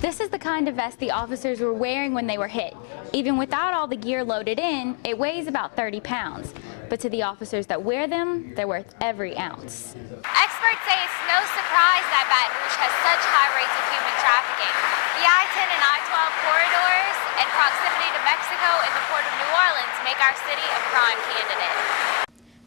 This is the kind of vest the officers were wearing when they were hit. Even without all the gear loaded in, it weighs about 30 pounds. But to the officers that wear them, they're worth every ounce. Experts say it's no surprise that Baton Rouge has such high rates of human trafficking. The I-10 and I-12 corridors and proximity to Mexico and the Port of New Orleans make our city a prime candidate.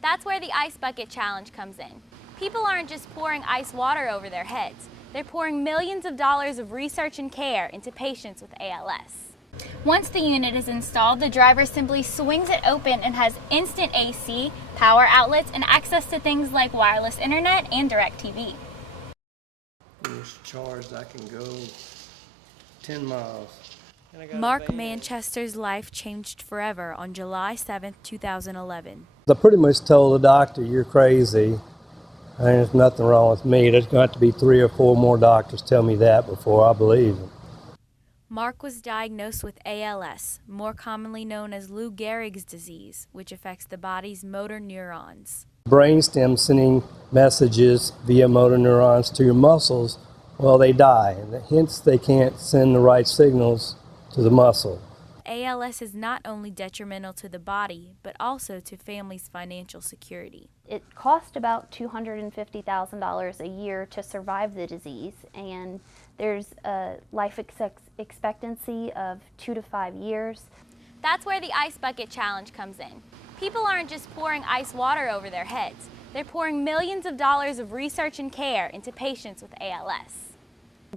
That's where the Ice Bucket Challenge comes in. People aren't just pouring ice water over their heads. They're pouring millions of dollars of research and care into patients with ALS. Once the unit is installed, the driver simply swings it open and has instant AC, power outlets, and access to things like wireless internet and DirecTV. When it's charged, I can go 10 miles. Mark Manchester's life changed forever on July 7, 2011. I pretty much told the doctor, "You're crazy. There's nothing wrong with me." There's going to have to be 3 or 4 more doctors tell me that before I believe them. Mark was diagnosed with ALS, more commonly known as Lou Gehrig's disease, which affects the body's motor neurons. Brainstem sending messages via motor neurons to your muscles, well, they die, and hence they can't send the right signals to the muscle. ALS is not only detrimental to the body, but also to families' financial security. It costs about $250,000 a year to survive the disease, and there's a life expectancy of 2 to 5 years. That's where the Ice Bucket Challenge comes in. People aren't just pouring ice water over their heads. They're pouring millions of dollars of research and care into patients with ALS.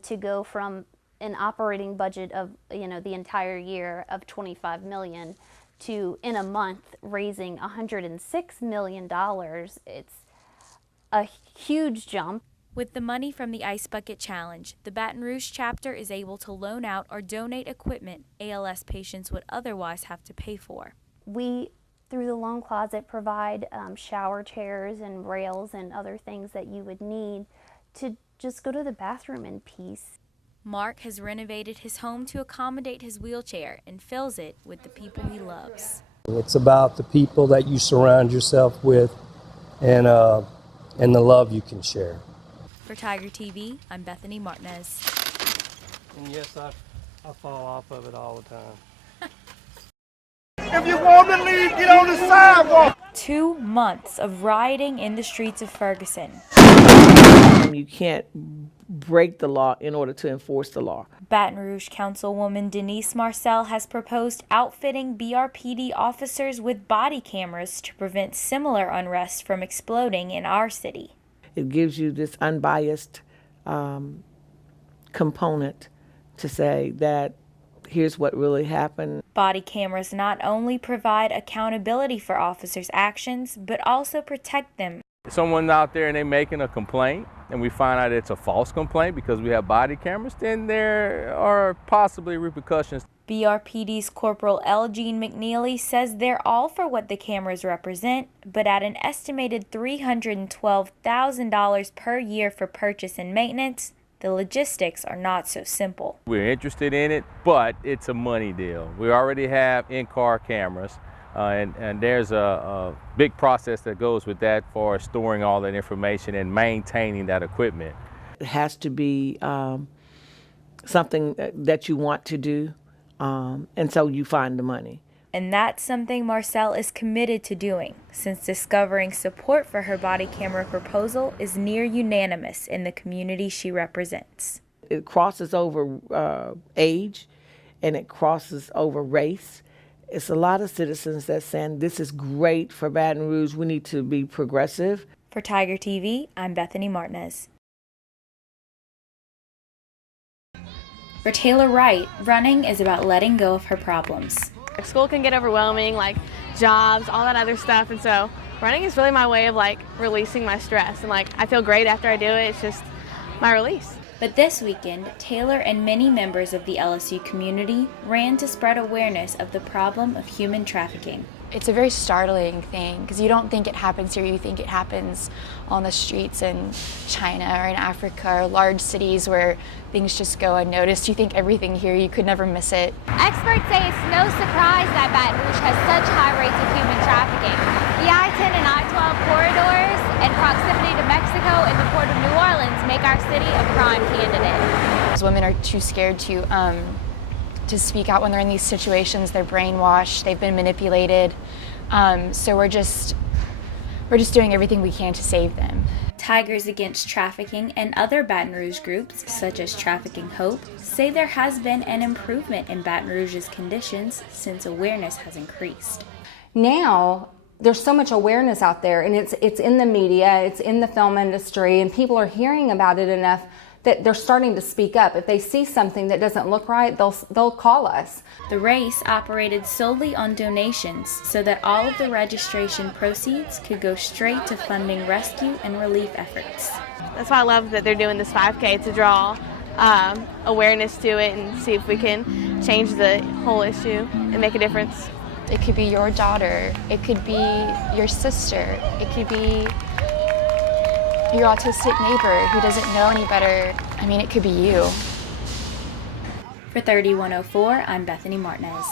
To go from an operating budget of, the entire year of $25 million to, in a month, raising $106 million, it's a huge jump. With the money from the Ice Bucket Challenge, the Baton Rouge chapter is able to loan out or donate equipment ALS patients would otherwise have to pay for. We, through the loan closet, provide shower chairs and rails and other things that you would need to just go to the bathroom in peace. Mark has renovated his home to accommodate his wheelchair and fills it with the people he loves. It's about the people that you surround yourself with and the love you can share. For Tiger TV, I'm Bethany Martinez. And yes, I fall off of it all the time. If you want to leave, get on the sidewalk. 2 months of rioting in the streets of Ferguson. You can't break the law in order to enforce the law. Baton Rouge Councilwoman Denise Marcel has proposed outfitting BRPD officers with body cameras to prevent similar unrest from exploding in our city. It gives you this unbiased component to say that here's what really happened. Body cameras not only provide accountability for officers' actions, but also protect them. Someone's out there and they're making a complaint, and we find out it's a false complaint because we have body cameras, then there are possibly repercussions. BRPD's Corporal L. Jean McNeely says they're all for what the cameras represent, but at an estimated $312,000 per year for purchase and maintenance, the logistics are not so simple. We're interested in it, but it's a money deal. We already have in-car cameras, and there's a big process that goes with that for storing all that information and maintaining that equipment. It has to be something that you want to do, and so you find the money. And that's something Marcel is committed to doing, since discovering support for her body camera proposal is near unanimous in the community she represents. It crosses over age, and it crosses over race. It's a lot of citizens that saying this is great for Baton Rouge. We need to be progressive. For Tiger TV, I'm Bethany Martinez. For Taylor Wright, running is about letting go of her problems. School can get overwhelming, like jobs, all that other stuff, and so running is really my way of releasing my stress, and I feel great after I do it. It's just my release. But this weekend, Taylor and many members of the LSU community ran to spread awareness of the problem of human trafficking. It's a very startling thing because you don't think it happens here. You think it happens on the streets in China or in Africa or large cities where things just go unnoticed. You think everything here, you could never miss it. Experts say it's no surprise that Baton Rouge has such high rates of human trafficking. The I-10 and I-12 corridors and proximity to Mexico and the Port of New Orleans make our city a prime candidate. Women are too scared to speak out when they're in these situations. They're brainwashed, they've been manipulated. So we're just doing everything we can to save them. Tigers Against Trafficking and other Baton Rouge groups, such as Trafficking Hope, say there has been an improvement in Baton Rouge's conditions since awareness has increased. Now, there's so much awareness out there, and it's in the media, it's in the film industry, and people are hearing about it enough that they're starting to speak up. If they see something that doesn't look right, they'll call us. The race operated solely on donations so that all of the registration proceeds could go straight to funding rescue and relief efforts. That's why I love that they're doing this 5K to draw awareness to it and see if we can change the whole issue and make a difference. It could be your daughter, it could be your sister, it could be your autistic neighbor who doesn't know any better. I mean, it could be you. For 3104, I'm Bethany Martinez.